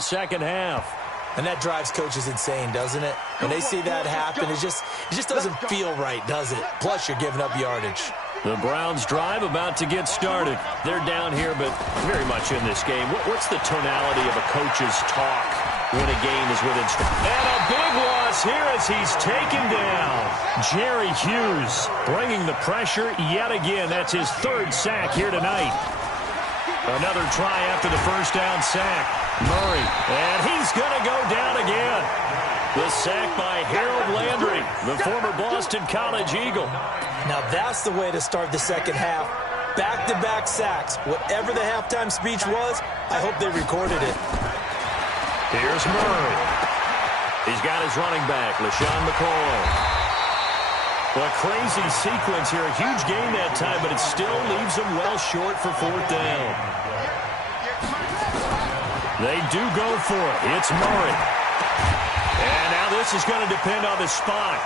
the second half. And that drives coaches insane, doesn't it? When they see that happen, it just doesn't feel right, does it? Plus, you're giving up yardage. The Browns drive about to get started. They're down here, but very much in this game. What's the tonality of a coach's talk when a game is within strike? And a big loss here as he's taken down. Jerry Hughes bringing the pressure yet again. That's his third sack here tonight. Another try after the first down sack. Murray, and he's going to go down again. The sack by Harold Landry, the former Boston College Eagle. Now that's the way to start the second half. Back-to-back sacks. Whatever the halftime speech was, I hope they recorded it. Here's Murray. He's got his running back, LaShawn McCoy. A crazy sequence here. A huge gain that time, but it still leaves them well short for fourth down. They do go for it. It's Murray. And now this is going to depend on the spot.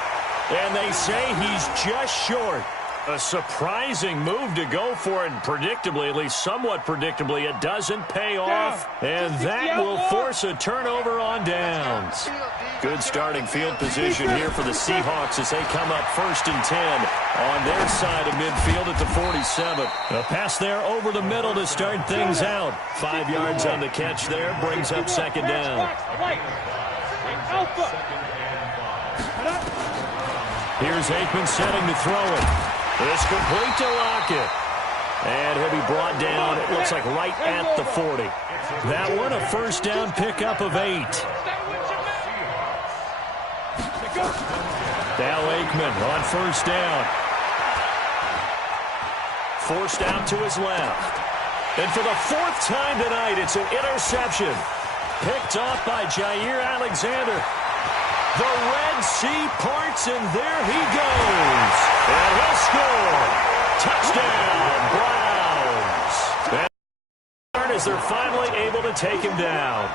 And they say he's just short. A surprising move to go for it, and predictably, at least somewhat predictably, it doesn't pay off. And that will force a turnover on downs. Good starting field position here for the Seahawks as they come up 1st and 10 on their side of midfield at the 47. A pass there over the middle to start things out. 5 yards on the catch there, brings up second down. Here's Aikman setting to throw it. It's complete to Lockett. And he'll be brought down, it looks like right at the 40. That one a first down pickup of 8. Now Aikman on first down. Forced out to his left. And for the 4th time tonight, it's an interception. Picked off by Jair Alexander. The Red Sea parts, and there he goes. And he'll score. Touchdown, Browns. And as they're finally able to take him down.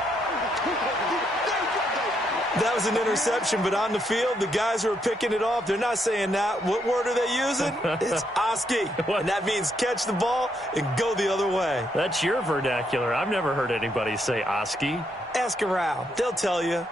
That was an interception, but on the field, the guys who are picking it off, they're not saying that. What word are they using? It's Oski. And that means catch the ball and go the other way. That's your vernacular. I've never heard anybody say Oski. Ask around. They'll tell you.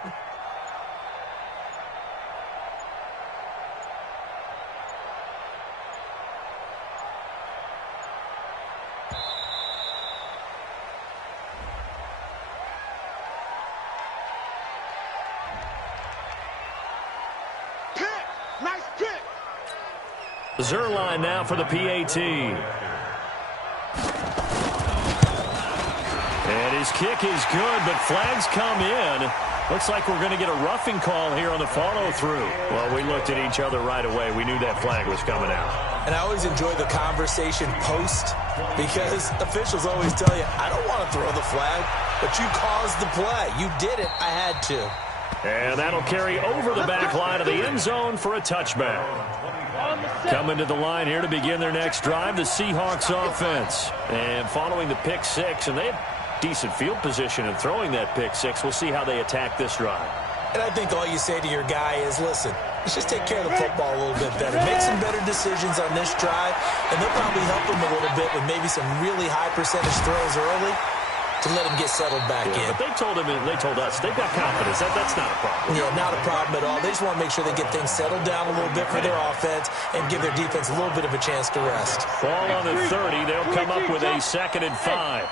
Zerline now for the PAT. And his kick is good, but flags come in. Looks like we're going to get a roughing call here on the follow-through. Well, we looked at each other right away. We knew that flag was coming out. And I always enjoy the conversation post because officials always tell you, I don't want to throw the flag, but you caused the play. You did it. I had to. And that'll carry over the back line of the end zone for a touchback. Coming to the line here to begin their next drive, the Seahawks offense. And following the pick six, and they have decent field position in throwing that pick six. We'll see how they attack this drive. And I think all you say to your guy is, listen, let's just take care of the football a little bit better. Make some better decisions on this drive, and they'll probably help him a little bit with maybe some really high percentage throws early to let him get settled back in. But they told him and they told us they've got confidence. That's not a problem. Yeah, not a problem at all. They just want to make sure they get things settled down a little bit for their offense and give their defense a little bit of a chance to rest. Ball on the 30. They'll come up with a 2nd and 5.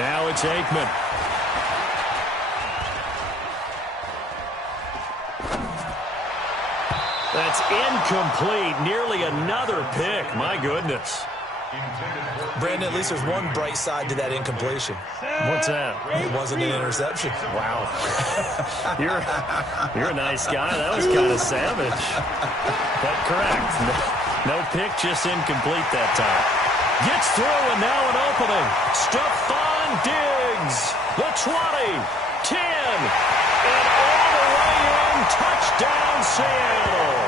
Now it's Aikman. That's incomplete. Nearly another pick. My goodness. Brandon, at least there's one bright side to that incompletion. What's that? It wasn't an interception. Wow. You're a nice guy. That was kind of savage. But correct. No pick, just incomplete that time. Gets through, and now an opening. Stephon Diggs. The 20. 10. And all the way in. Touchdown, Seattle.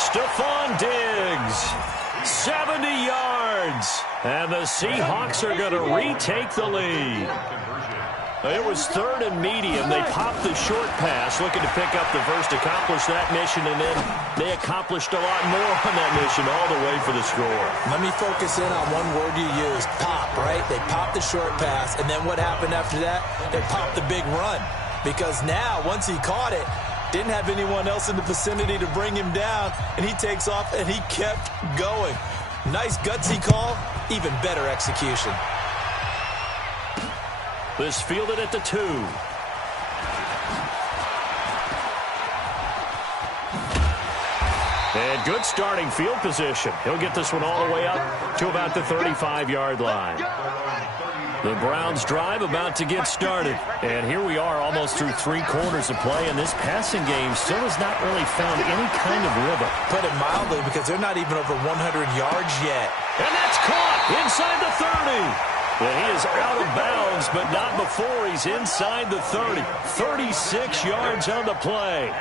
Stephon Diggs. 70 yards. And the Seahawks are going to retake the lead. It was 3rd and medium. They popped the short pass, looking to pick up the first, accomplish that mission, and then they accomplished a lot more on that mission all the way for the score. Let me focus in on one word you used, pop, right? They popped the short pass, and then what happened after that? They popped the big run. Because now, once he caught it, didn't have anyone else in the vicinity to bring him down, and he takes off, and he kept going. Nice gutsy call, even better execution. This fielded at the 2. And good starting field position. He'll get this one all the way up to about the 35-yard line. The Browns drive about to get started. And here we are almost through 3 quarters of play, and this passing game still has not really found any kind of rhythm. Put it mildly, because they're not even over 100 yards yet. And that's caught inside the 30. Well, he is out of bounds, but not before he's inside the 30. 36 yards on the play.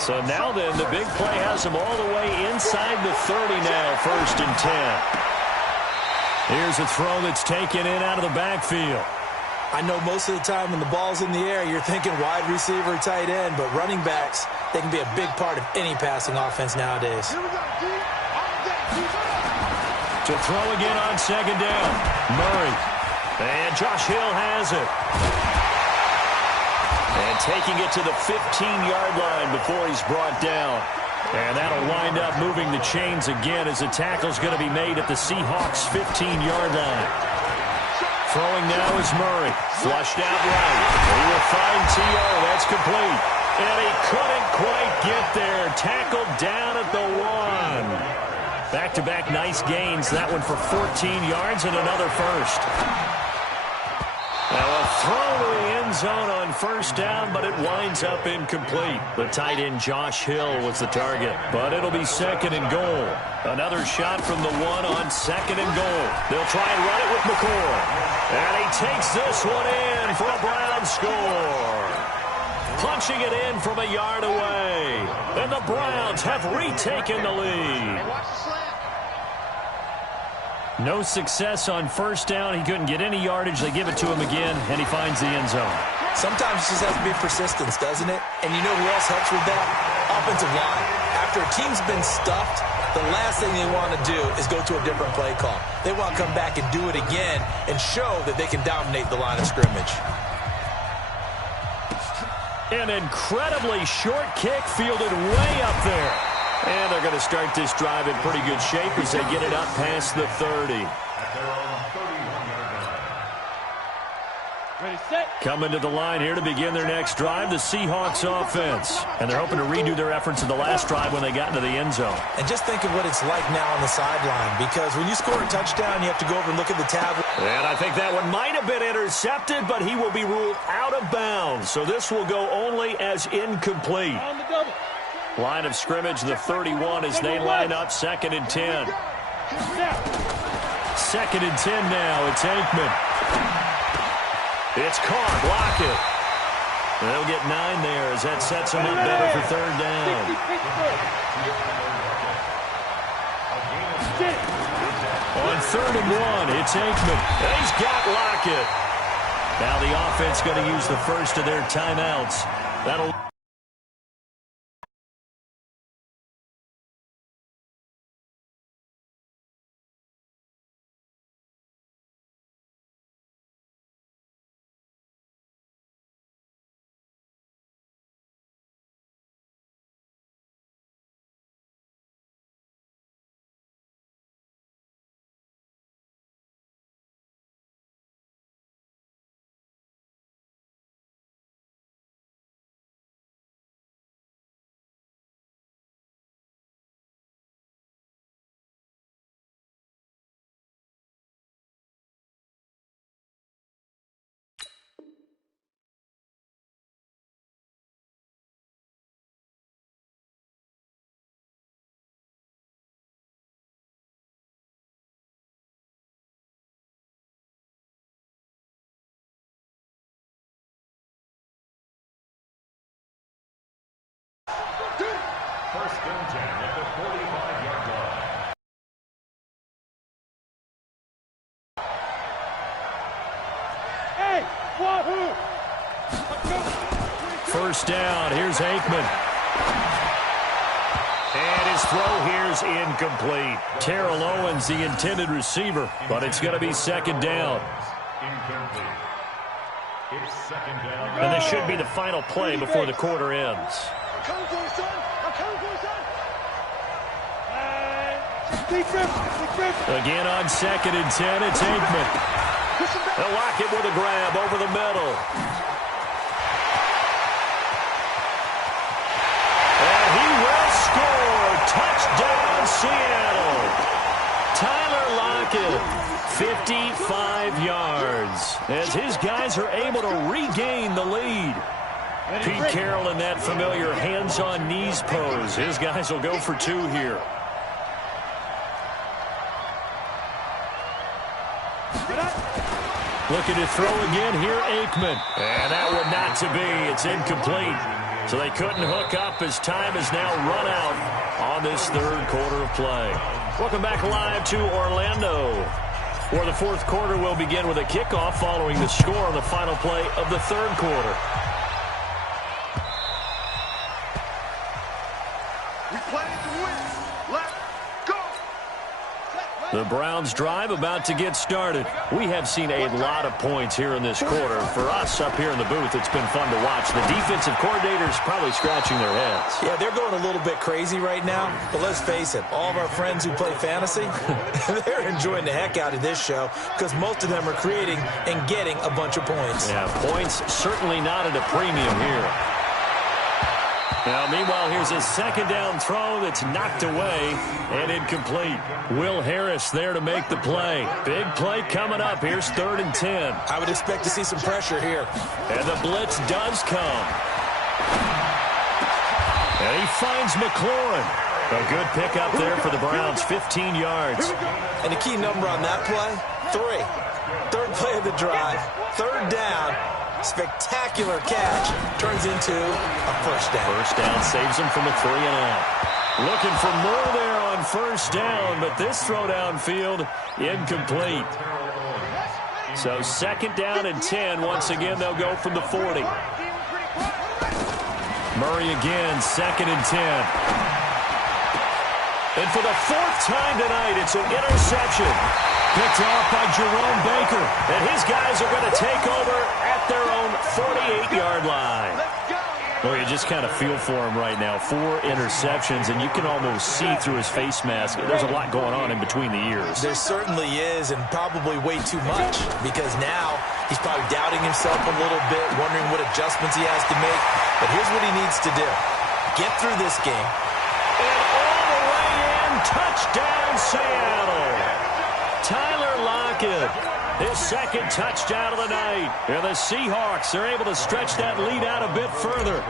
So now then, the big play has him all the way inside the 30 now, 1st and 10. Here's a throw that's taken in out of the backfield. I know most of the time when the ball's in the air, you're thinking wide receiver, tight end, but running backs, they can be a big part of any passing offense nowadays. To throw again on 2nd down. Murray. And Josh Hill has it. And taking it to the 15-yard line before he's brought down. And that'll wind up moving the chains again as the tackle's going to be made at the Seahawks' 15-yard line. Throwing now is Murray. Flushed out right. He will find T.O. That's complete. And he couldn't quite get there. Tackled down at the 1. Back-to-back nice gains. That one for 14 yards and another first. Now a throw to the end zone on 1st down, but it winds up incomplete. The tight end Josh Hill was the target, but it'll be 2nd and goal. Another shot from the 1 on 2nd and goal. They'll try and run it with McCoy. And he takes this one in for a Browns score. Punching it in from a yard away. And the Browns have retaken the lead. No success on 1st down. He couldn't get any yardage. They give it to him again, and he finds the end zone. Sometimes it just has to be persistence, doesn't it? And you know who else helps with that? Offensive line. After a team's been stuffed, the last thing they want to do is go to a different play call. They want to come back and do it again and show that they can dominate the line of scrimmage. An incredibly short kick fielded way up there. And they're going to start this drive in pretty good shape as they get it up past the 30. Ready, set. Coming to the line here to begin their next drive, the Seahawks offense. And they're hoping to redo their efforts in the last drive when they got into the end zone. And just think of what it's like now on the sideline, because when you score a touchdown, you have to go over and look at the tablet. And I think that one might have been intercepted, but he will be ruled out of bounds. So this will go only as incomplete. On the double. Line of scrimmage, the 31, as they line up 2nd and 10. 2nd and 10 now. It's Aikman. It's caught. Block it. They'll get 9 there as that sets them up better for 3rd down. On 3rd and 1, it's Aikman. He's got Lockett. Now the offense going to use the first of their timeouts. That'll... First and 10 at the 45-yard line. Hey, First down, here's Aikman. And his throw here's incomplete. Terrell Owens, the intended receiver, but it's going to be second down. And this should be the final play before the quarter ends. Again on second and 10, it's Aikman. They'll lock it with a grab over the middle. And he will score. Touchdown, Seattle. Tyler Lockett, 55 yards, as his guys are able to regain the lead. Pete Carroll in that familiar hands-on knees pose. His guys will go for two here. Looking to throw again here, Aikman. And that one not to be. It's incomplete. So they couldn't hook up as time has now run out on this third quarter of play. Welcome back live to Orlando, where the fourth quarter will begin with a kickoff following the score on the final play of the third quarter. We play to win. Let's go. The Browns drive about to get started. We have seen a lot of points here in this quarter. For us up here in the booth, it's been fun to watch. The defensive coordinators probably scratching their heads. Yeah, they're going a little bit crazy right now. But let's face it, all of our friends who play fantasy, they're enjoying the heck out of this show because most of them are creating and getting a bunch of points. Yeah, points certainly not at a premium here. Now, meanwhile, here's a second down throw that's knocked away and incomplete. Will Harris there to make the play. Big play coming up. Here's 3rd and 10. I would expect to see some pressure here. And the blitz does come. And he finds McLaurin. A good pickup there for the Browns, 15 yards. And the key number on that play, 3. Third play of the drive. 3rd down. Spectacular catch turns into a first down. First down saves him from a 3-and-out. Looking for more there on first down, but this throw downfield incomplete. So second down and 10. Once again, they'll go from the 40. Murray again, second and 10. And for the 4th time tonight, it's an interception. Picked off by Jerome Baker. And his guys are going to take over at their own 48-yard line. Well, you just kind of feel for him right now. 4 interceptions, and you can almost see through his face mask. There's a lot going on in between the ears. There certainly is, and probably way too much, because now he's probably doubting himself a little bit, wondering what adjustments he has to make. But here's what he needs to do. Get through this game. And all the way in, touchdown, Seattle. Tyler Lockett, his second touchdown of the night. And the Seahawks are able to stretch that lead out a bit further.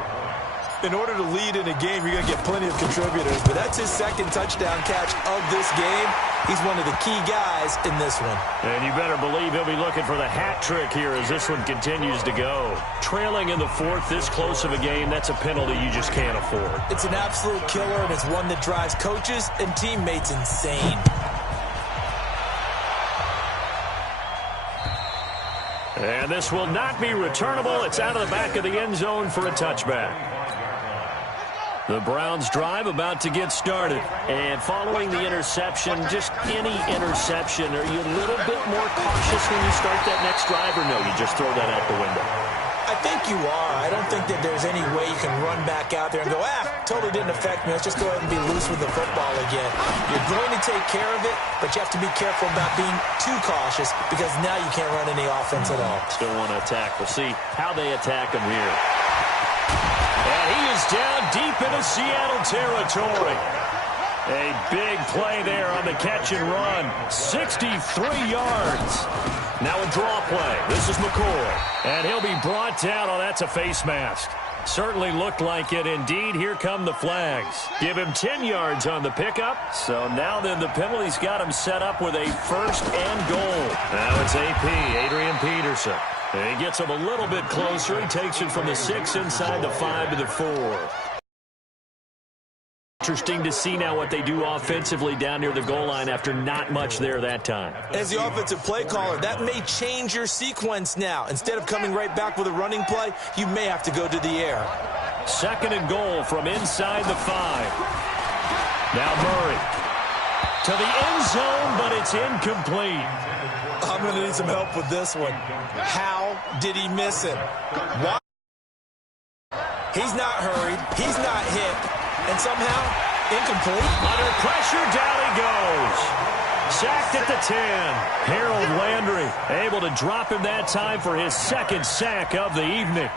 In order to lead in a game, you're going to get plenty of contributors. But that's his second touchdown catch of this game. He's one of the key guys in this one. And you better believe he'll be looking for the hat trick here as this one continues to go. Trailing in the 4th, this close of a game, that's a penalty you just can't afford. It's an absolute killer, and it's one that drives coaches and teammates insane. And this will not be returnable. It's out of the back of the end zone for a touchback. The Browns drive about to get started. And following the interception, just any interception, are you a little bit more cautious when you start that next drive, or no, you just throw that out the window? I think you are. I don't think that there's any way you can run back out there and go, totally didn't affect me. Let's just go ahead and be loose with the football again. You're going to take care of it, but you have to be careful about being too cautious because now you can't run any offense at all. Still want to attack. We'll see how they attack him here. And he is down deep into Seattle territory. A big play there on the catch and run. 63 yards. Now a draw play. This is McCoy. And he'll be brought down. Oh, that's a face mask. Certainly looked like it. Indeed, here come the flags. Give him 10 yards on the pickup. So now then the penalty's got him set up with a 1st and goal. Now it's AP, Adrian Peterson. And he gets him a little bit closer. He takes it from the 6 inside the 5 to the 4. interesting to see now what they do offensively down near the goal line after not much there that time. As the offensive play caller, that may change your sequence now. Instead of coming right back with a running play, you may have to go to the air. 2nd and goal from inside the 5. Now Murray to the end zone, but it's incomplete. I'm going to need some help with this one. How did he miss it? Why? He's not hurried. He's not hit. And somehow, incomplete. Under pressure, down he goes. Sacked at the 10. Harold Landry able to drop him that time for his 2nd sack of the evening.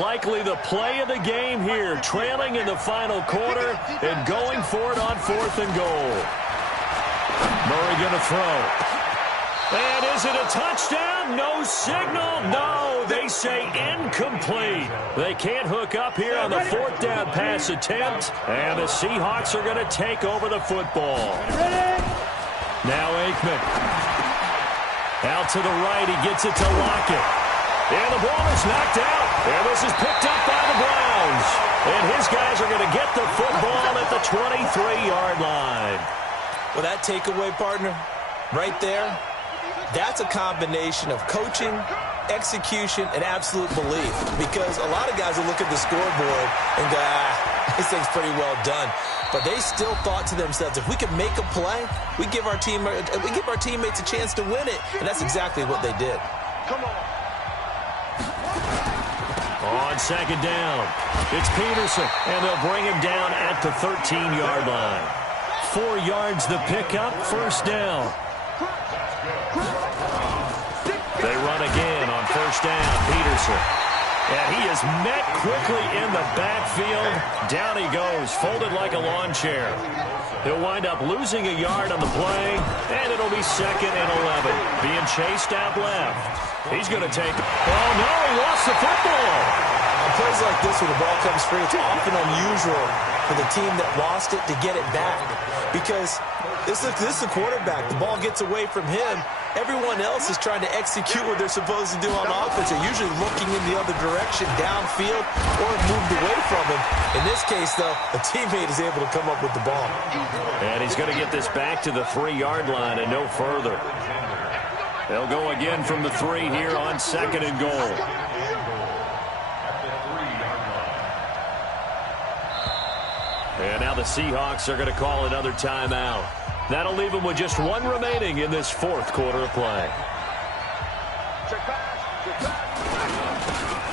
Likely the play of the game here, trailing in the final quarter and going for it on 4th and goal. Murray going to throw. And is it a touchdown? No signal. No, they say incomplete. They can't hook up here on the 4th down pass attempt. And the Seahawks are going to take over the football. Now Aikman. Out to the right. He gets it to Lockett. And the ball is knocked out. And this is picked up by the Browns. And his guys are going to get the football at the 23-yard line. Well, that takeaway, partner, right there, that's a combination of coaching, execution, and absolute belief. Because a lot of guys will look at the scoreboard and go, this thing's pretty well done. But they still thought to themselves, if we could make a play, we give our teammates a chance to win it. And that's exactly what they did. Come on. On 2nd down, it's Peterson, and they'll bring him down at the 13-yard line. 4 yards the pickup, 1st down. They run again on 1st down, Peterson. And he is met quickly in the backfield. Down he goes, folded like a lawn chair. He'll wind up losing a yard on the play, and it'll be 2nd and 11. Being chased out left. He's going to take it. Oh, no, he lost the football. On plays like this where the ball comes free, it's often unusual for the team that lost it to get it back. Because this is the quarterback. The ball gets away from him. Everyone else is trying to execute what they're supposed to do on offense. They're usually looking in the other direction, downfield, or moved away from him. In this case, though, a teammate is able to come up with the ball. And he's going to get this back to the 3-yard line and no further. They'll go again from the 3 here on 2nd and goal. And now the Seahawks are going to call another timeout. That'll leave them with just 1 remaining in this 4th quarter of play.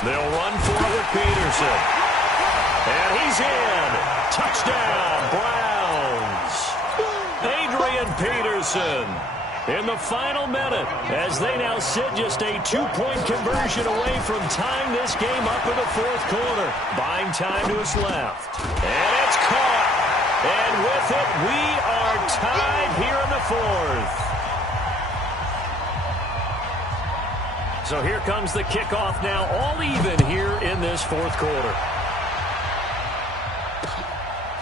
They'll run for it with Peterson. And he's in. Touchdown, Browns. Adrian Peterson in the final minute as they now sit just a 2-point conversion away from tying this game up in the 4th quarter. Buying time to his left. And it's caught. And with it, we are tied here in the 4th. So here comes the kickoff now, all even here in this 4th quarter.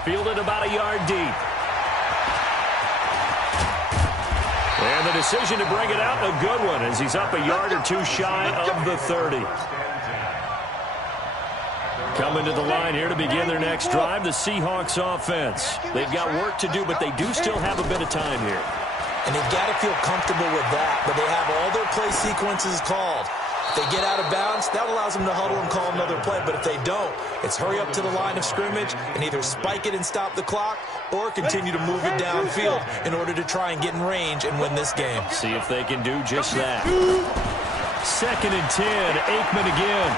Fielded about a yard deep. And the decision to bring it out, a good one, as he's up a yard or 2 shy of the 30. Coming to the line here to begin their next drive, the Seahawks offense. They've got work to do, but they do still have a bit of time here. And they've got to feel comfortable with that, but they have all their play sequences called. If they get out of bounds, that allows them to huddle and call another play. But if they don't, it's hurry up to the line of scrimmage and either spike it and stop the clock or continue to move it downfield in order to try and get in range and win this game. See if they can do just that. 2nd and 10, Aikman again.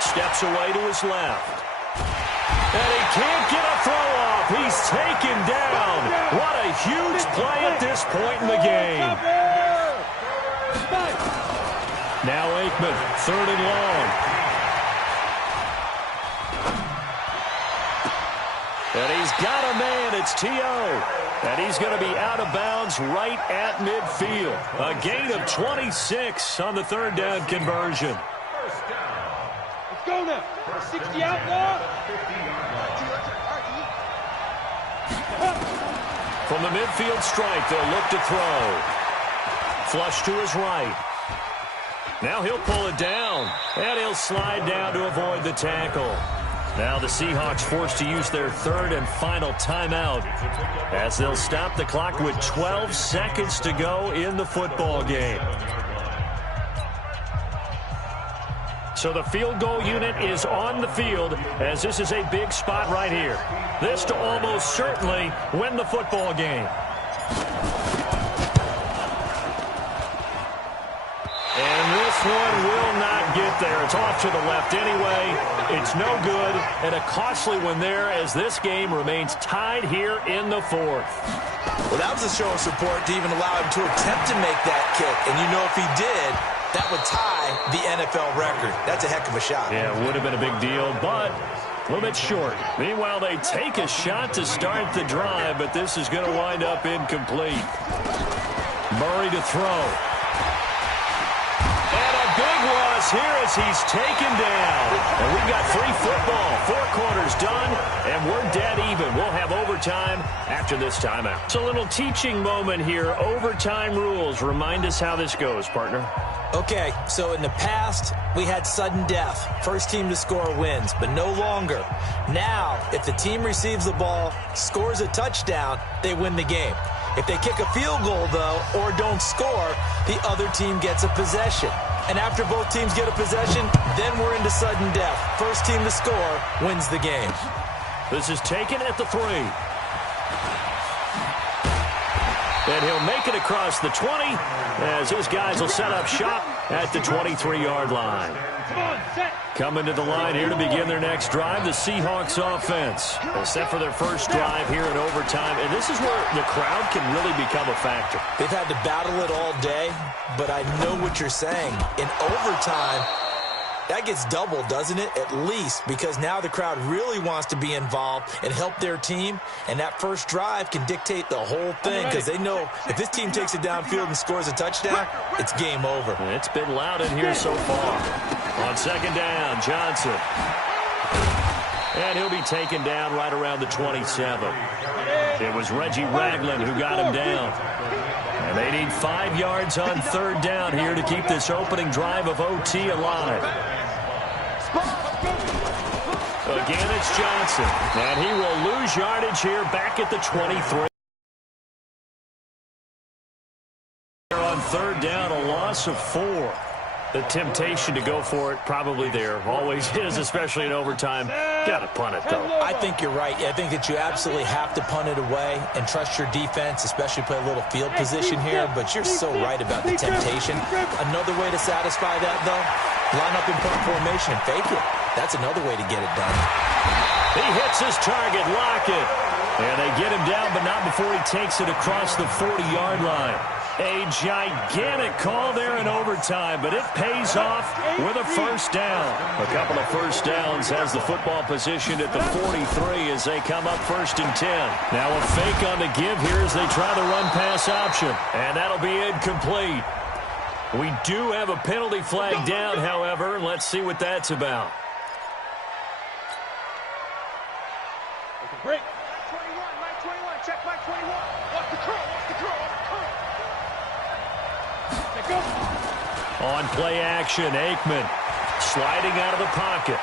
Steps away to his left. And he can't get a throw off. He's taken down. What a huge play at this point in the game. Now Aikman, 3rd and long. And he's got a man. It's T.O. And he's going to be out of bounds right at midfield. A gain of 26 on the 3rd down conversion. Let's go now. 60 out now. From the midfield strike, they'll look to throw. Flush to his right. Now he'll pull it down, and he'll slide down to avoid the tackle. Now the Seahawks forced to use their third and final timeout as they'll stop the clock with 12 seconds to go in the football game. So the field goal unit is on the field as this is a big spot right here. This to almost certainly win the football game. And this one will not get there. It's off to the left anyway. It's no good, and a costly one there as this game remains tied here in the fourth. Well, that was a show of support to even allow him to attempt to make that kick. And you know if he did, that would tie the NFL record. That's a heck of a shot. Yeah, it would have been a big deal, but a little bit short. Meanwhile, they take a shot to start the drive, but this is going to wind up incomplete. Murray to throw. Big loss here as he's taken down. And we've got free football. 4 quarters done, and we're dead even. We'll have overtime after this timeout. It's a little teaching moment here. Overtime rules. Remind us how this goes, partner. Okay, so in the past, we had sudden death. First team to score wins, but no longer. Now, if the team receives the ball, scores a touchdown, they win the game. If they kick a field goal, though, or don't score, the other team gets a possession. And after both teams get a possession, then we're into sudden death. First team to score wins the game. This is taken at the 3. And he'll make it across the 20 as his guys will set up shop at the 23-yard line. Coming to the line here to begin their next drive, the Seahawks offense. They're set for their first drive here in overtime, and this is where the crowd can really become a factor. They've had to battle it all day, but I know what you're saying. In overtime, that gets doubled, doesn't it? At least, because now the crowd really wants to be involved and help their team, and that first drive can dictate the whole thing because they know if this team takes it downfield and scores a touchdown, it's game over. It's been loud in here so far. On second down, Johnson. And he'll be taken down right around the 27. It was Reggie Ragland who got him down. And they need 5 yards on third down here to keep this opening drive of OT alive. Again, it's Johnson. And he will lose yardage here back at the 23. On third down, a loss of 4. The temptation to go for it probably there. Always is, especially in overtime. Got to punt it, though. I think you're right. I think that you absolutely have to punt it away and trust your defense, especially play a little field position here. But you're so right about the temptation. Another way to satisfy that, though, line up in punt formation and fake it. That's another way to get it done. He hits his target, Lockett. And they get him down, but not before he takes it across the 40-yard line. A gigantic call there in overtime, but it pays off with a first down. A couple of first downs has the football positioned at the 43 as they come up 1st and 10. Now a fake on the give here as they try the run-pass option, and that'll be incomplete. We do have a penalty flag down, however. Let's see what that's about. Break. 21, check Mike 21. Watch the curl, watch the curl, watch the curl. On play action, Aikman sliding out of the pocket.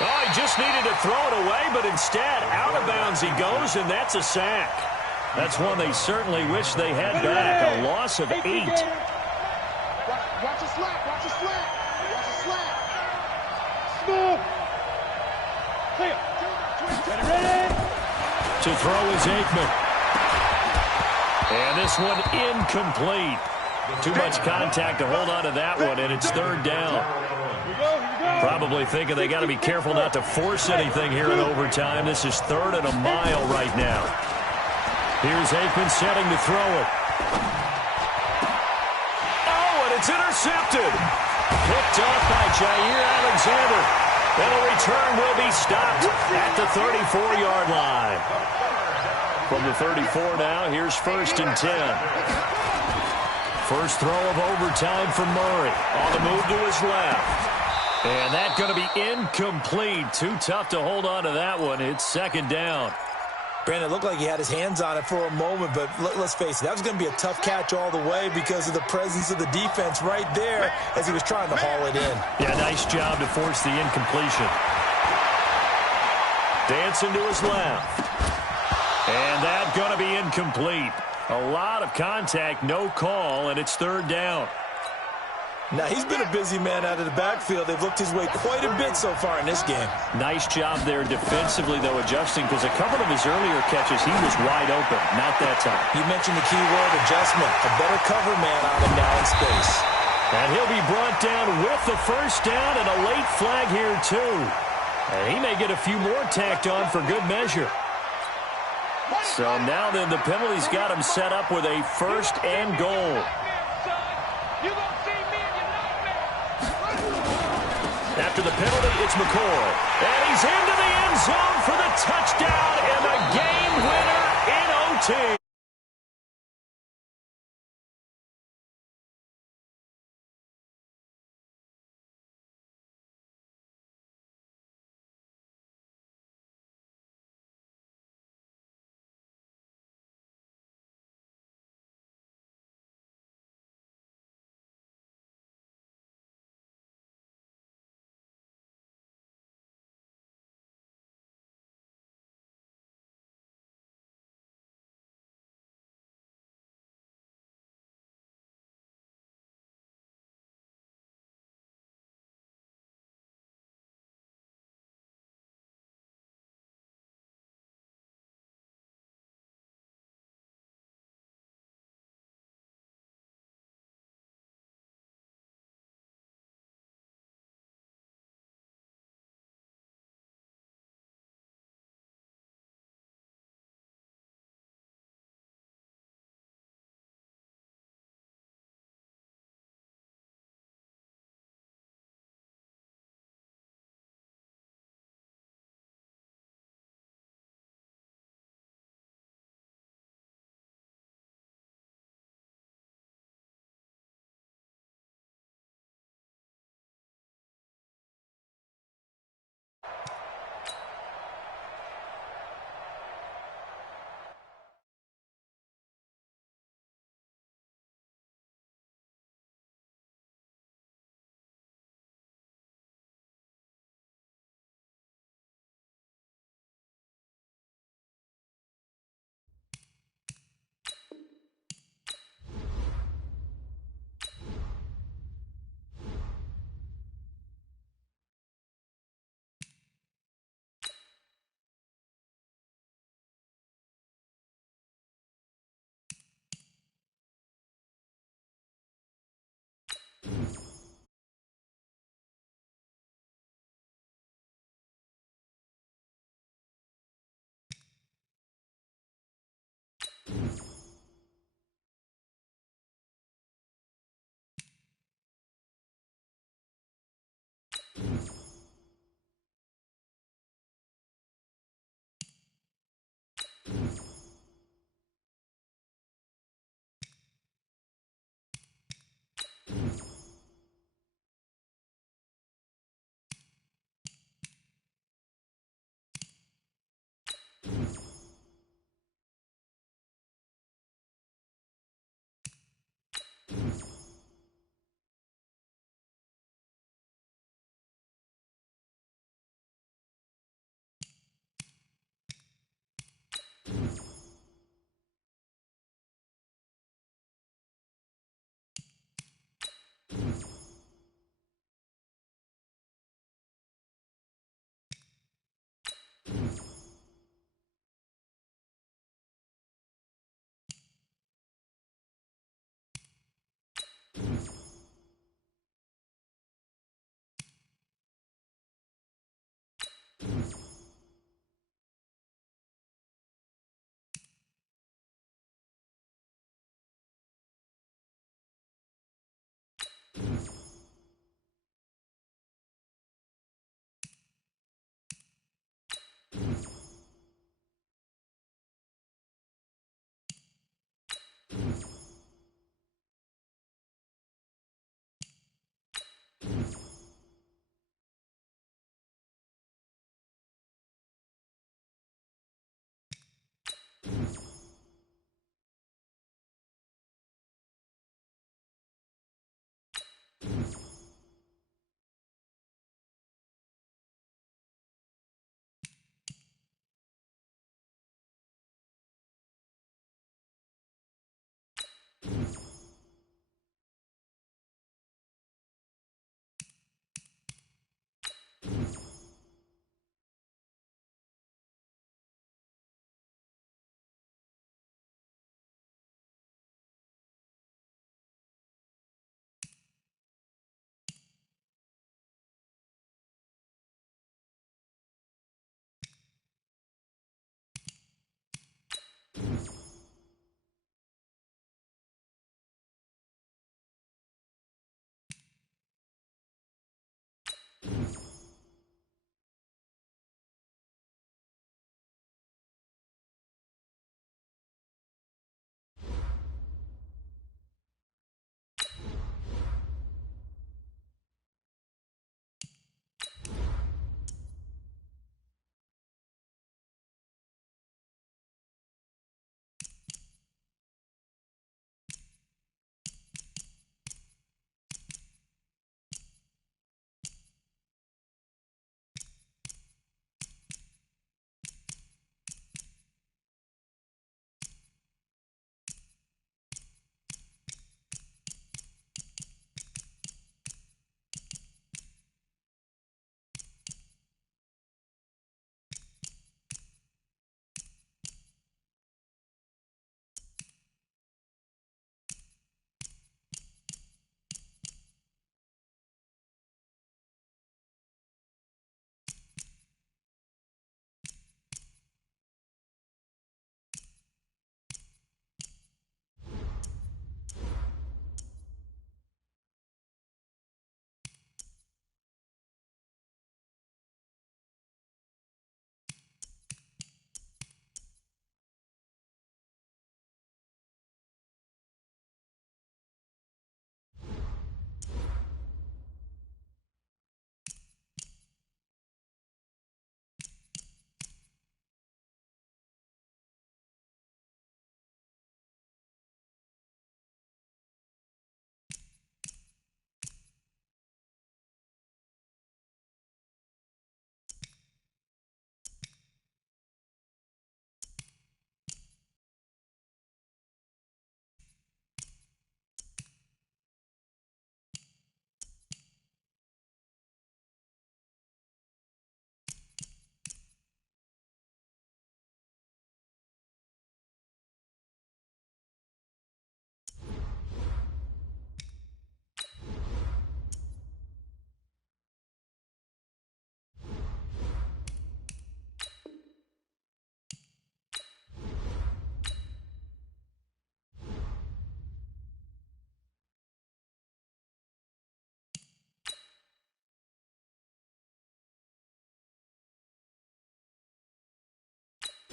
Oh, he just needed to throw it away, but instead, out of bounds he goes, and that's a sack. That's one they certainly wish they had back. A loss of 8. Watch a slap, watch a slap, watch a slap. Smooth. Clear. Ready. To throw is Aikman. And this one incomplete. Too much contact to hold on to that one, and it's third down. Probably thinking they got to be careful not to force anything here in overtime. This is 3rd and a mile right now. Here's Aikman setting to throw it. Oh, and it's intercepted. Picked off by Jair Alexander. And the return will be stopped at the 34-yard line. From the 34 now, here's 1st and 10. First throw of overtime for Murray. On the move to his left. And that's going to be incomplete. Too tough to hold on to that one. It's 2nd down. Brandon, it looked like he had his hands on it for a moment, but let's face it, that was going to be a tough catch all the way because of the presence of the defense right there as he was trying to haul it in. Yeah, nice job to force the incompletion. Dancing to his left. And that's going to be incomplete. A lot of contact, no call, and it's third down. Now, he's been a busy man out of the backfield. They've looked his way quite a bit so far in this game. Nice job there defensively, though, adjusting, because a couple of his earlier catches, he was wide open. Not that time. You mentioned the key word, adjustment. A better cover man on him now in space. And he'll be brought down with the first down and a late flag here, too. And he may get a few more tacked on for good measure. So now then the penalty's got him set up with a first and goal. After the penalty, it's McCoy. And he's into the end zone for the touchdown and the game winner in OT.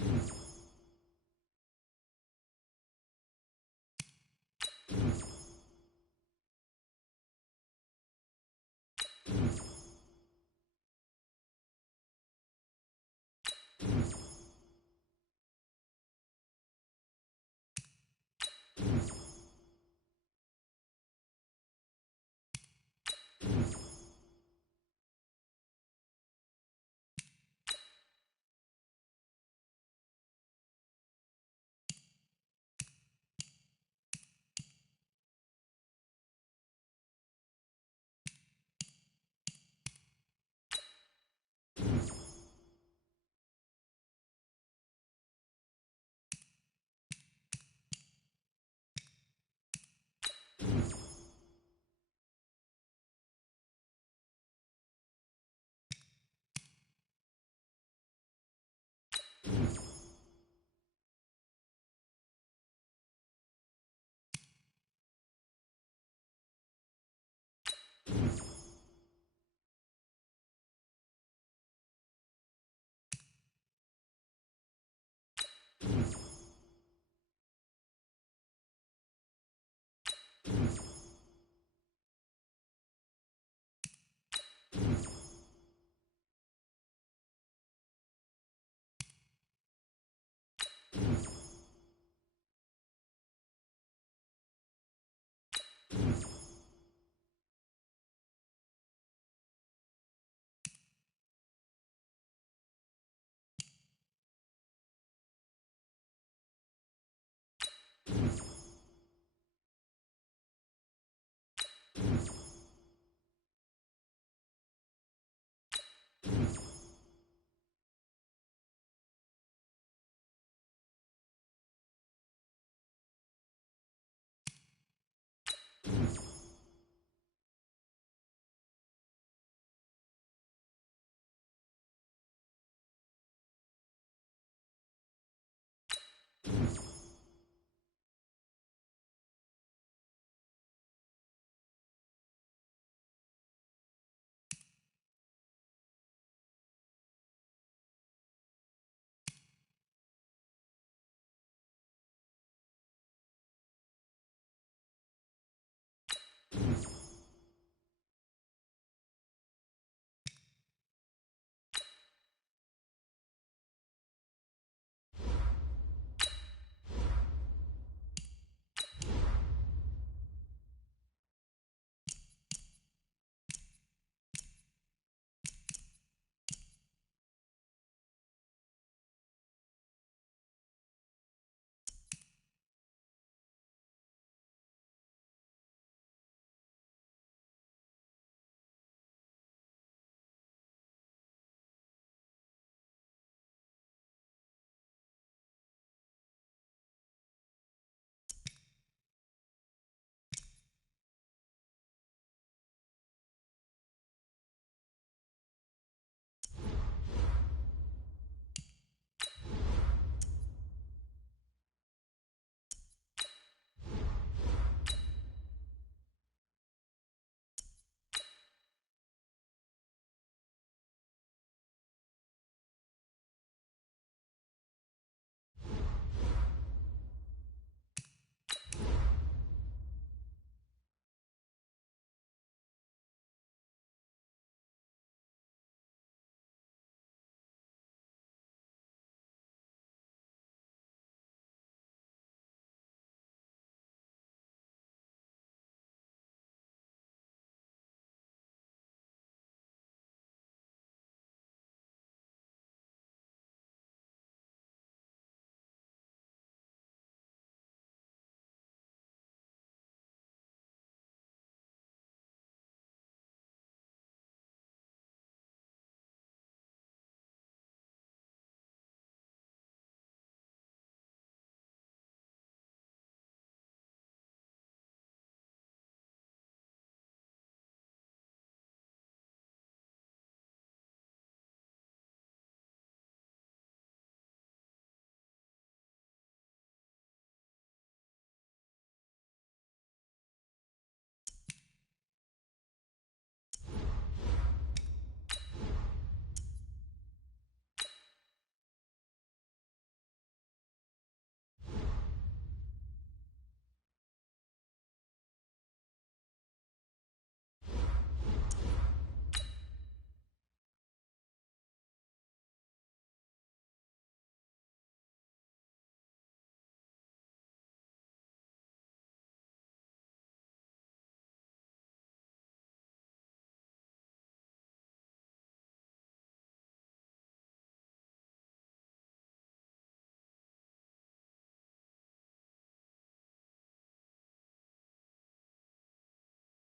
You